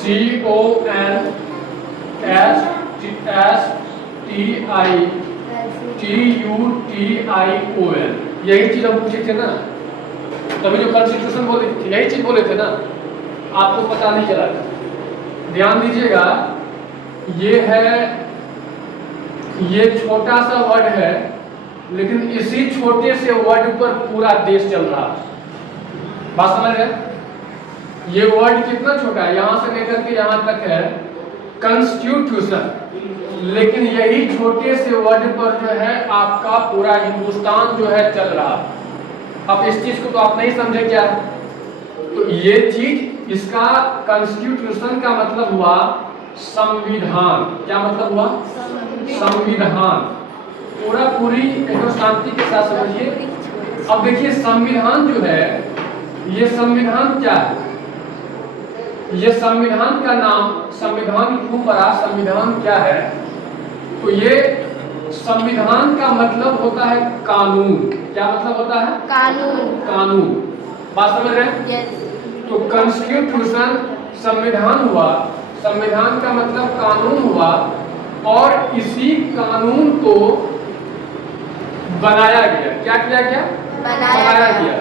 CONSTITUTION, यही चीज हम पूछे थे ना, तभी जो कॉन्स्टिट्यूशन बोले थे यही चीज बोले थे ना, आपको पता नहीं चला था। ध्यान दीजिएगा, ये छोटा सा वर्ड है, लेकिन इसी छोटे से वर्ड पर पूरा देश चल रहा है। बात समझ रहे? ये वर्ड कितना छोटा है, यहां से लेकर के यहां तक है कॉन्स्टिट्यूशन, लेकिन यही छोटे से वर्ड पर जो है आपका पूरा हिंदुस्तान जो है चल रहा है। अब इस चीज को तो आप नहीं समझे क्या? तो ये चीज, इसका कॉन्स्टिट्यूशन का मतलब हुआ संविधान। क्या मतलब हुआ? संविधान। पूरी एकदम शांति के साथ समझिए। अब देखिए संविधान जो है, ये संविधान क्या है? ये संविधान का नाम, संविधान क्यों पड़ा, संविधान क्या है? तो ये संविधान का मतलब होता है कानून। क्या मतलब होता है? कानून। बात समझ रहे हैं? तो कॉन्स्टिट्यूशन संविधान हुआ, संविधान का मतलब कानून हुआ, और इसी कानून को बनाया गया। क्या किया गया? बनाया गया।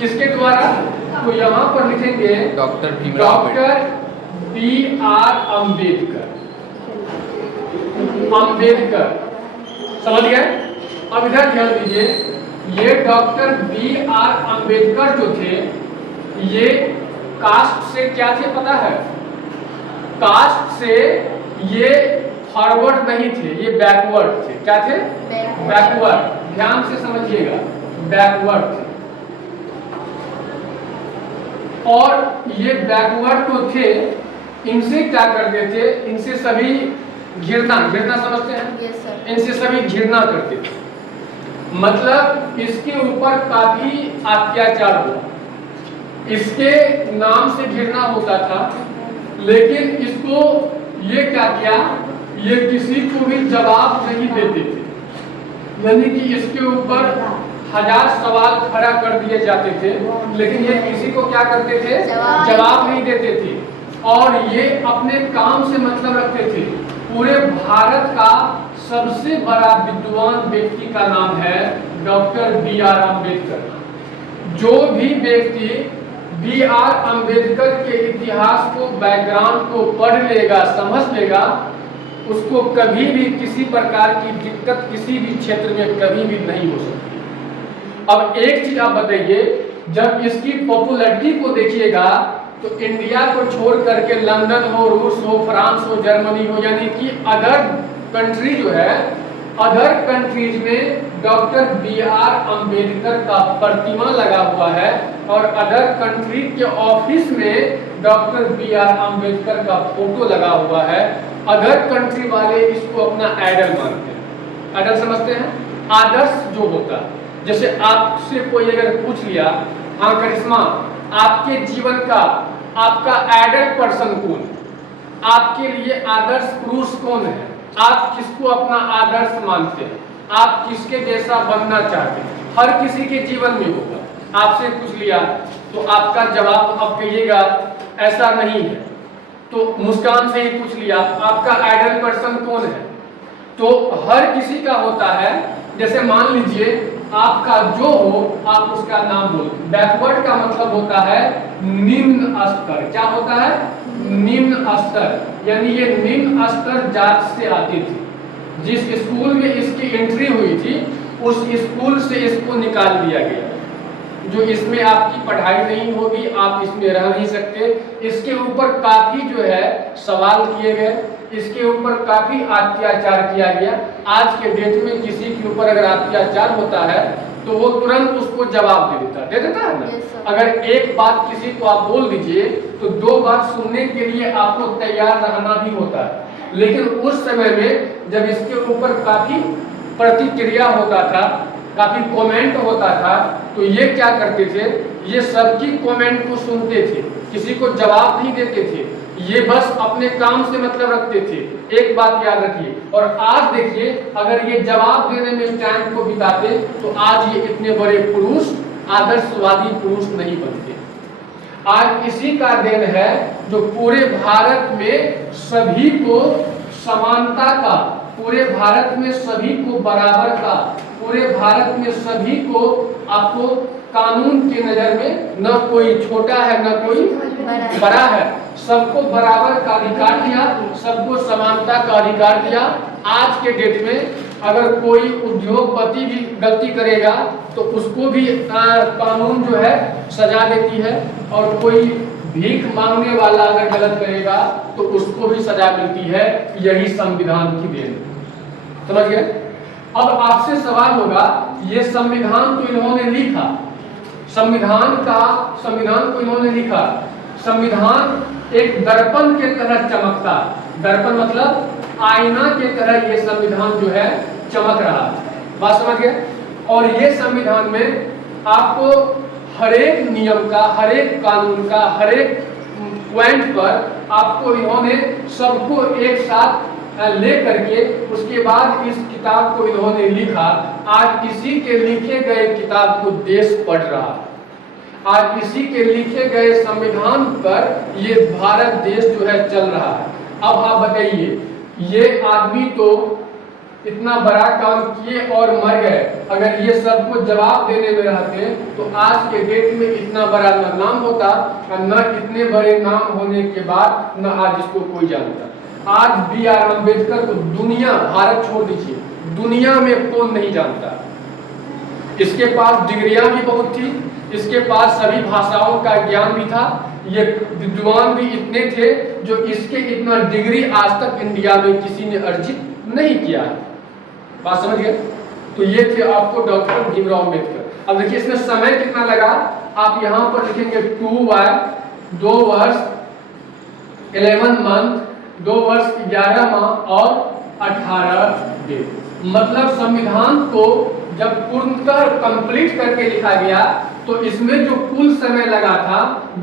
किसके द्वारा? तो यहाँ पर लिखेंगे डॉक्टर BR अम्बेडकर। समझ गए? अब इधर ध्यान दीजिए, ये डॉक्टर BR अम्बेडकर जो थे, ये कास्ट से क्या थे पता है? कास्ट से ये फॉरवर्ड नहीं थे, ये बैकवर्ड थे। क्या थे? बैकवर्ड। ध्यान से समझिएगा, बैकवर्ड थे। और ये बैकवर्ड तो थे, इनसे क्या करते थे? इनसे सभी घृणा समझते हैं? yes, इनसे सभी घृणा करते थे। मतलब इसके ऊपर काफी अत्याचार हुआ, इसके नाम से घृणा होता था, लेकिन इसको ये क्या किया, ये किसी को भी जवाब नहीं देते थे। यानी कि इसके ऊपर 1000 सवाल खड़ा कर दिए जाते थे, लेकिन ये किसी को क्या करते थे? जवाब नहीं देते थे। और ये अपने काम से मतलब रखते थे। पूरे भारत का सबसे बड़ा विद्वान व्यक्ति का नाम है डॉक्टर BR अम्बेडकर। जो भी व्यक्ति BR अम्बेडकर के इतिहास को, बैकग्राउंड को पढ़ लेगा, समझ लेगा, उसको कभी भी किसी प्रकार की दिक्कत किसी भी क्षेत्र में कभी भी नहीं हो सकती। अब एक चीज आप बताइए, जब इसकी पॉपुलैरिटी को देखिएगा तो इंडिया को छोड़ करके लंदन हो, रूस हो, फ्रांस हो, जर्मनी हो, यानी कि अदर कंट्री जो है, अदर कंट्रीज में डॉक्टर BR अम्बेडकर का प्रतिमा लगा हुआ है, और अदर कंट्री के ऑफिस में डॉक्टर BR अम्बेडकर का फोटो लगा हुआ है। अदर कंट्री वाले इसको अपना आइडल मानते हैं। आइडल समझते हैं? आदर्श जो होता है। जैसे आपसे कोई अगर पूछ लिया, हाँ करिश्मा, आपके जीवन का आपका आइडल पर्सन कौन है? आपके लिए आदर्श पुरुष कौन है? आप किसको अपना आदर्श मानते हैं? आप किसके जैसा बनना चाहते हैं? हर किसी के जीवन में होगा। आपसे पूछ लिया तो आपका जवाब अब कहिएगा ऐसा नहीं है। तो मुस्कान से ही पूछ लिया, आपका आइडल पर्सन कौन है? तो हर किसी का होता है। जैसे मान लीजिए आपका जो हो, आप उसका नाम बोलो। बैकवर्ड का मतलब होता है निम्न स्तर। क्या होता है? निम्न स्तर। यानी ये निम्न स्तर जात से आती थी। जिस स्कूल में इसकी एंट्री हुई थी, उस स्कूल से इसको निकाल दिया गया। जो इसमें आपकी पढ़ाई नहीं होगी, आप इसमें रह नहीं सकते। इसके ऊपर काफी जो है सवाल किए गए, इसके ऊपर काफी अत्याचार किया गया। आज के डेट में किसी के ऊपर अगर अत्याचार होता है तो वो तुरंत उसको जवाब दे देता है ना। अगर एक बात किसी को आप बोल दीजिए तो 2 बात सुनने के लिए आपको तैयार रहना भी होता है। लेकिन उस समय में जब इसके ऊपर काफी प्रतिक्रिया होता था, काफी कमेंट होता था, तो ये क्या करते थे? ये सबकी कमेंट को सुनते थे, किसी को जवाब नहीं देते थे। ये बस अपने काम से मतलब रखते थे। एक बात याद रखिए। और आज देखिए, अगर ये जवाब देने में टाइम को बिताते तो आज ये इतने बड़े पुरुष, आदर्शवादी पुरुष नहीं बनते। आज इसी का देन है जो पूरे भारत में सभी को समानता का, पूरे भारत में सभी को बराबर का, पूरे भारत में सभी को आपको कानून की नजर में न कोई छोटा है न कोई बड़ा है, सबको बराबर का अधिकार दिया, सबको समानता का अधिकार दिया। आज के डेट में अगर कोई उद्योगपति भी गलती करेगा तो उसको भी कानून जो है सजा देती है, और कोई भीख मांगने वाला अगर गलत करेगा तो उसको भी सजा मिलती है। यही संविधान की देन, समझ गए? अब आपसे सवाल होगा, ये संविधान तो इन्होंने लिखा, संविधान को इन्होंने लिखा, संविधान एक दर्पण के तरह चमकता, दर्पण मतलब आईना के तरह ये संविधान जो है चमक रहा है, बात समझ गए? और ये संविधान में आपको हर एक नियम का, हर एक कानून का, हर एक पॉइंट पर आपको इन्होंने सबको एक साथ ले करके उसके बाद इस किताब को इन्होंने लिखा। आज इसी के लिखे गए किताब को देश पढ़ रहा है, आज इसी के लिखे गए संविधान पर ये भारत देश जो है चल रहा है। अब आप बताइए, ये आदमी तो इतना बड़ा काम किए और मर गए, अगर ये सबको जवाब देने में रहते तो आज के डेट में इतना बड़ा न नाम होता और न इतने बड़े नाम होने के बाद न आज इसको कोई जानता। आज B.R. अम्बेडकर को दुनिया, भारत छोड़ दीजिए, दुनिया में कौन नहीं जानता। इसके पास डिग्रियां भी बहुत थी, इसके पास सभी भाषाओं का ज्ञान भी था, ये विद्वान भी इतने थे जो इसके इतना डिग्री आज तक इंडिया में किसी ने अर्जित नहीं किया है, बात समझ गए? तो ये थे आपको डॉक्टर भीमराव अम्बेडकर। अब देखिए इसमें समय कितना लगा, आप यहाँ पर लिखेंगे 2 वर्ष 11 मंथ, 2 वर्ष 11 माह और 18 दिन। मतलब संविधान को जब पूर्णतः कंप्लीट करके लिखा गया तो इसमें जो कुल समय लगा था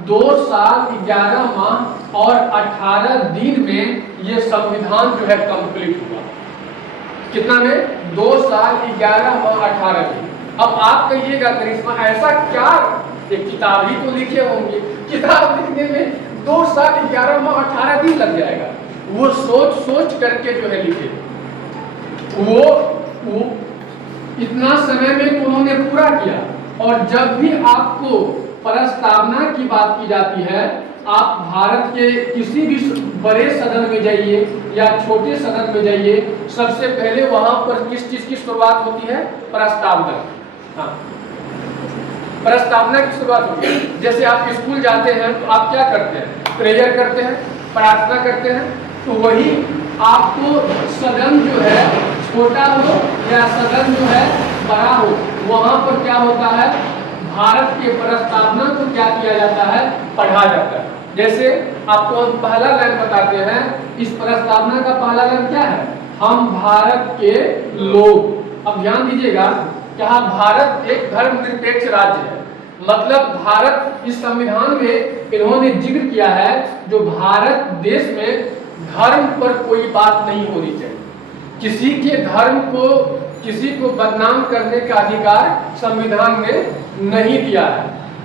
2 साल 11 माह और 18 दिन में ये संविधान जो है कंप्लीट हुआ। कितना में? 2 साल 11 माह 18 दिन। अब आप कहिएगा करिश्मा ऐसा क्या, एक किताब ही तो लिखे होंगे, किताब लिखने में 2 साल 11 माह 18 दिन लग जाएगा। वो सोच करके जो है लिखे, वो इतना समय में तो उन्होंने पूरा किया। और जब भी आपको प्रस्तावना की बात की जाती है, आप भारत के किसी भी बड़े सदन में जाइए या छोटे सदन में जाइए, सबसे पहले वहां पर किस चीज की शुरुआत होती है? प्रस्तावना। हाँ, प्रस्तावना की शुरुआत होती है। जैसे आप स्कूल जाते हैं तो आप क्या करते हैं? प्रेयर करते हैं, प्रार्थना करते हैं। तो वही आपको सदन जो है छोटा हो या सदन जो है बड़ा हो, वहां पर क्या होता है? भारत के प्रस्तावना को क्या किया जाता है? पढ़ा जाता है। जैसे आपको हम पहला लाइन बताते हैं, इस प्रस्तावना का पहला लाइन क्या है? हम भारत के लोग। अब ध्यान दीजिएगा, क्या भारत एक धर्मनिरपेक्ष राज्य है, मतलब भारत इस संविधान में इन्होंने जिक्र किया है जो भारत देश में धर्म पर कोई बात नहीं होनी चाहिए, किसी के धर्म को, किसी को बदनाम करने का अधिकार संविधान ने नहीं दिया है,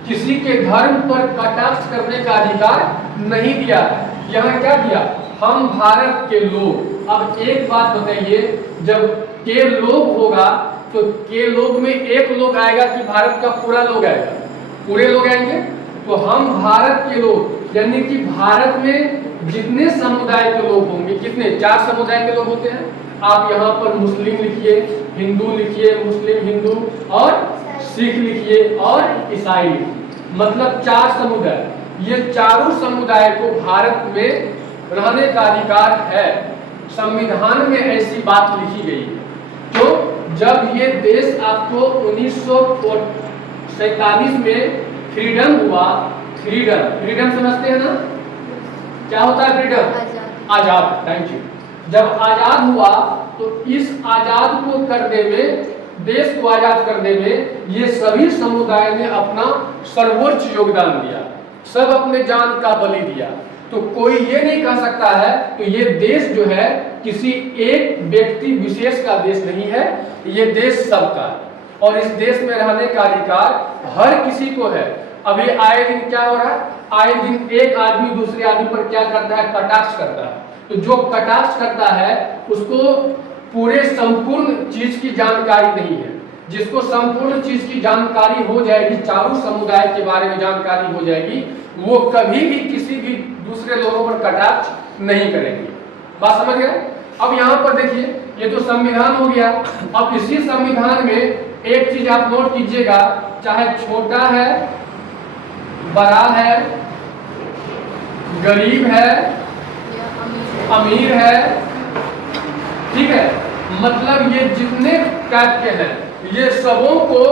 किसी के धर्म पर कटाक्ष करने का अधिकार नहीं दिया है। यहाँ क्या दिया? हम भारत के लोग। अब एक बात बताइए, जब के लोग होगा तो के लोग में एक लोग आएगा कि भारत का पूरा लोग आएगा? पूरे लोग आएंगे। तो हम भारत के लोग, यानी कि भारत में जितने समुदाय के लोग होंगे, कितने? 4 समुदाय के लोग होते हैं। आप यहाँ पर मुस्लिम लिखिए, हिंदू लिखिए, मुस्लिम हिंदू, और सिख लिखिए और ईसाई लिखिए, मतलब 4 समुदाय। ये चारों समुदाय को भारत में रहने का अधिकार है। संविधान में ऐसी बात लिखी गई है। तो जब ये देश आपको 1947 में फ्रीडम हुआ, फ्रीडम समझते हैं ना? क्या होता है फ्रीडम? आजाद। Thank you. जब आजाद हुआ तो इस आजाद को करने में, देश को आजाद करने में ये सभी समुदाय ने अपना सर्वोच्च योगदान दिया, सब अपने जान का बलि दिया। तो कोई ये नहीं कह सकता है तो ये देश जो है किसी एक व्यक्ति विशेष का देश नहीं है, ये देश सबका है और इस देश में रहने का अधिकार हर किसी को है। अभी आए दिन क्या हो रहा है? आए दिन एक आदमी दूसरे आदमी पर क्या करता है, कटाक्ष करता है। तो जो कटाक्ष करता है उसको पूरे संपूर्ण चीज की जानकारी नहीं है। जिसको संपूर्ण चीज की जानकारी हो जाएगी, चारों समुदाय के बारे में जानकारी हो जाएगी, वो कभी भी किसी भी दूसरे लोगों पर कटाक्ष नहीं करेंगे। बात समझ गए? अब यहाँ पर देखिए, ये तो संविधान हो गया। अब इसी संविधान में एक चीज आप नोट कीजिएगा, चाहे छोटा है, बड़ा है, गरीब है, अमीर है, ठीक है, मतलब ये जितने टाइप के हैं, ये सबों को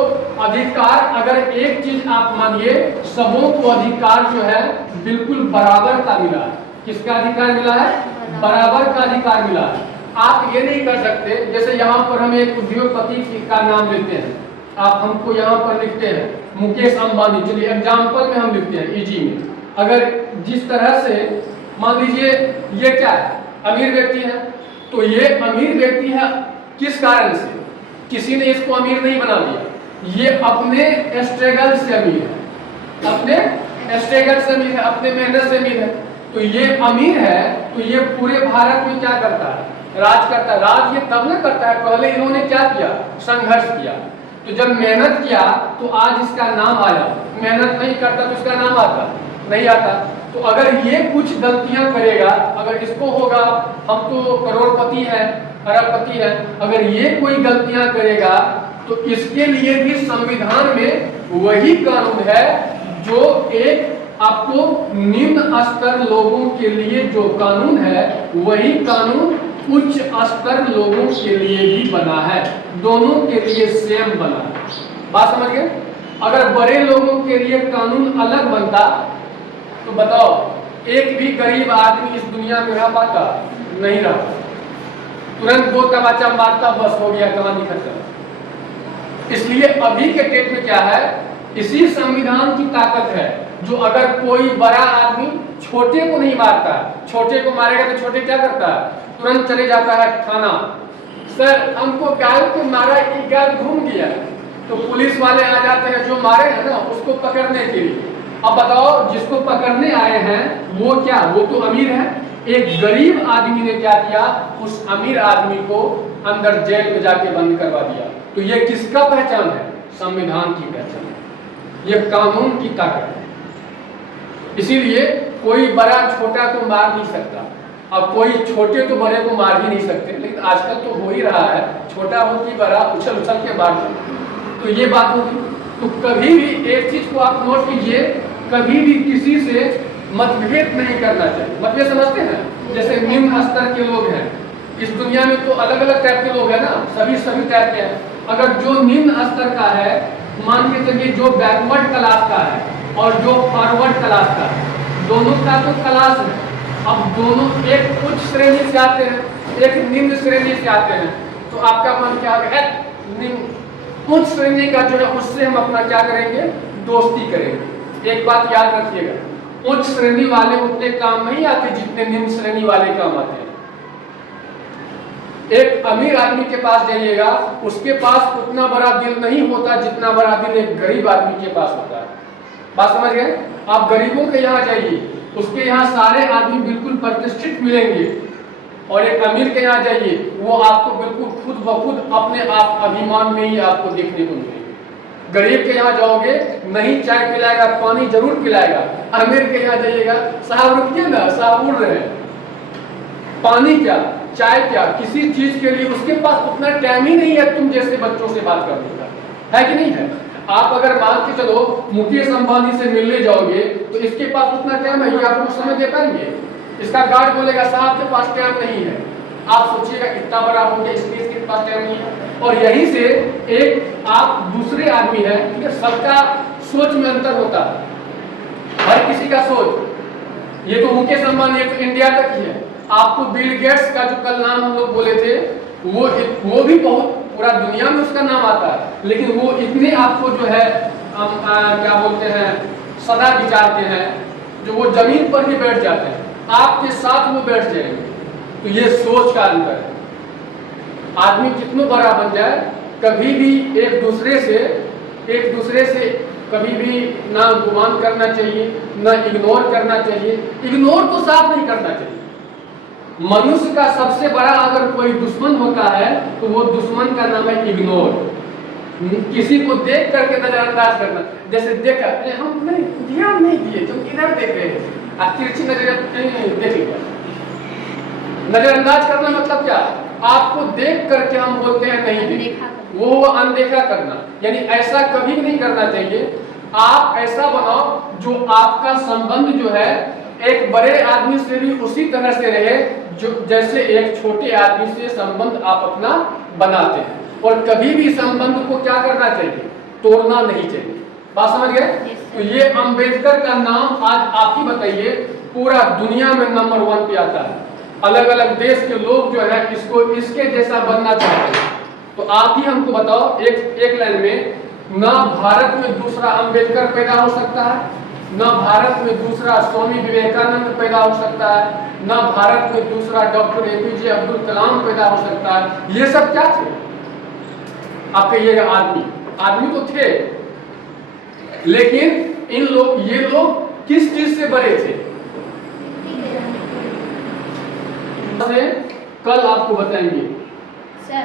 अधिकार, अगर एक चीज आप मानिए, सबों को अधिकार जो है बिल्कुल बराबर का मिला है। किसका अधिकार मिला है? बराबर का अधिकार मिला है। आप ये नहीं कर सकते, जैसे यहाँ पर हम एक उद्योगपति का नाम लेते हैं, आप हमको यहाँ पर लिखते हैं मुकेश अंबानी, चलिए एग्जाम्पल में हम लिखते हैं ईजी में। अगर जिस तरह से मान लीजिए ये क्या है, अमीर व्यक्ति है, तो ये अमीर व्यक्ति है किस कारण से? किसी ने इसको अमीर नहीं बना दिया, ये अपने स्ट्रगल से अमीर है, अपने स्ट्रगल से अमीर है, अपने मेहनत से अमीर है। तो ये अमीर है, तो ये पूरे भारत में क्या करता है? राज करता है। राज ये तब न करता है, पहले इन्होंने क्या किया? संघर्ष किया। तो जब मेहनत किया तो आज इसका नाम आया, मेहनत नहीं करता तो इसका नाम आता नहीं आता। तो अगर ये कुछ गलतियां करेगा, अगर इसको होगा, हम तो करोड़पति हैं, अरबपति है, अगर ये कोई गलतियां करेगा तो इसके लिए भी संविधान में वही कानून है जो एक आपको निम्न स्तर लोगों के लिए जो कानून है, वही कानून उच्च स्तर लोगों के लिए भी बना है, दोनों के लिए सेम बना है। बात समझ गए? अगर बड़े लोगों के लिए कानून अलग बनता तो बताओ, एक भी गरीब आदमी इस दुनिया में रह पाता? नहीं रहा। तुरंत दो तमाचा मारता, बस हो गया, कहानी खत्म। इसलिए अभी के डेट में क्या है, इसी संविधान की ताकत है, जो अगर कोई बड़ा आदमी छोटे को नहीं मारता, छोटे को मारेगा तो छोटे क्या करता है? तुरंत चले जाता है थाना, सर हमको गाय को मारा, एक गाय घूम गया। तो पुलिस वाले आ जाते हैं, जो मारे हैं ना उसको पकड़ने के लिए। अब बताओ, जिसको पकड़ने आए हैं वो क्या? वो तो अमीर है। एक गरीब आदमी ने क्या किया? उस अमीर आदमी को अंदर जेल में जाके बंद करवा दिया। तो ये किसका पहचान है? संविधान की पहचान है, ये कानून की ताकत है। इसीलिए कोई बड़ा छोटा को मार नहीं सकता, अब कोई छोटे तो बड़े को मार ही नहीं सकते, लेकिन आजकल तो हो ही रहा है, छोटा हो कि बड़ा उछल उछल के मार दो। तो ये बात होगी। तो कभी भी एक चीज को आप नोट कीजिए, कभी भी किसी से मतभेद नहीं करना चाहिए। मतभेद समझते हैं? जैसे निम्न स्तर के लोग हैं इस दुनिया में, तो अलग अलग टाइप के लोग हैं ना, सभी टाइप के हैं। अगर जो निम्न स्तर का है, मान के चलिए जो बैकवर्ड क्लास का है और जो फॉरवर्ड क्लास का है, दोनों का तो क्लास है। अब दोनों एक उच्च श्रेणी से आते हैं, एक निम्न श्रेणी से आते हैं, तो आपका मन क्या है? उच्च श्रेणी का जो है उससे हम अपना क्या करेंगे? दोस्ती करेंगे। एक बात याद रखिएगा, उच्च श्रेणी वाले उतने काम नहीं आते जितने निम्न श्रेणी वाले काम आते हैं। एक अमीर आदमी के पास जाइएगा, उसके पास उतना बड़ा दिल नहीं होता जितना बड़ा दिल एक गरीब आदमी के पास होता है। बात समझ गए? आप गरीबों के यहाँ जाइए, उसके यहाँ सारे आदमी बिल्कुल प्रतिष्ठित मिलेंगे, और एक अमीर के यहाँ जाइए, वो आपको बिल्कुल खुद ब खुद अपने आप अभिमान में ही आपको देखने को मिलेगा। गरीब के यहाँ जाओगे, नहीं चाय पिलाएगा, पानी जरूर पिलाएगा। अमीर के यहाँ जाइएगा, साहब रुकिए ना, साहब उड़ रहे हैं, पानी क्या, चाय क्या, किसी चीज के लिए उसके पास उतना टाइम ही नहीं है तुम जैसे बच्चों से बात करने का, है कि नहीं है? आप अगर मान के चलो मुकेश अंबानी से मिलने जाओगे, तो इसके पास उतना टाइम है, ये आपको समय दे पाएंगे? इसका गार्ड बोलेगा साहब के पास टाइम नहीं है। आप सोचिएगा कितना बड़ा हो गया, इसलिए इसके पास टाइम नहीं है। और यहीं से एक आप दूसरे आदमी है, ठीक है, सबका सोच में अंतर होता है, हर किसी का सोच। ये तो मुकेश अंबानी, ये तो इंडिया तक ही है। आपको बिल गेट्स का जो कल नाम हम लोग बोले थे, वो भी बहुत पूरा दुनिया में उसका नाम आता है, लेकिन वो इतने आपको जो है क्या बोलते हैं, सदा विचारते हैं, जो वो जमीन पर ही बैठ जाते हैं, आपके साथ वो बैठ जाएंगे। तो ये सोच का अंतर है। आदमी कितना बड़ा बन जाए, कभी भी एक दूसरे से कभी भी ना गुमान करना चाहिए, ना इग्नोर करना चाहिए। इग्नोर तो साफ नहीं करना चाहिए। मनुष्य का सबसे बड़ा अगर कोई दुश्मन होता है तो वो दुश्मन का नाम है इग्नोर। किसी को देख करके नजरअंदाज करना, जैसे देखा अरे हम नहीं ध्यान नहीं दिए, तुम इधर देख रहे हैं, तिरछी नजर देख लिया। नजरअंदाज करना मतलब क्या? आपको देख करके हम बोलते हैं नहीं देखा, वो अनदेखा करना। यानी ऐसा कभी भी नहीं करना चाहिए। आप ऐसा बनाओ जो आपका संबंध जो है एक बड़े आदमी से भी उसी तरह से रहे जो जैसे एक छोटे आदमी से संबंध आप अपना बनाते हैं। और कभी भी संबंध को क्या करना चाहिए? तोड़ना नहीं चाहिए। बात समझ गए? तो ये अंबेडकर का नाम आज आप ही बताइए, पूरा दुनिया में नंबर 1 पे आता है। अलग अलग देश के लोग जो है इसको इसके जैसा बनना चाहते हैं। तो आप ही हमको बताओ एक लाइन में, ना भारत में दूसरा अंबेडकर पैदा हो सकता है, ना भारत में दूसरा स्वामी विवेकानंद पैदा हो सकता है, ना भारत में दूसरा डॉक्टर एपीजे अब्दुल कलाम पैदा हो सकता है। ये सब क्या थे? आप कहिएगा आदमी तो थे, लेकिन ये लोग किस चीज से बड़े थे? कल आपको बताएंगे। सर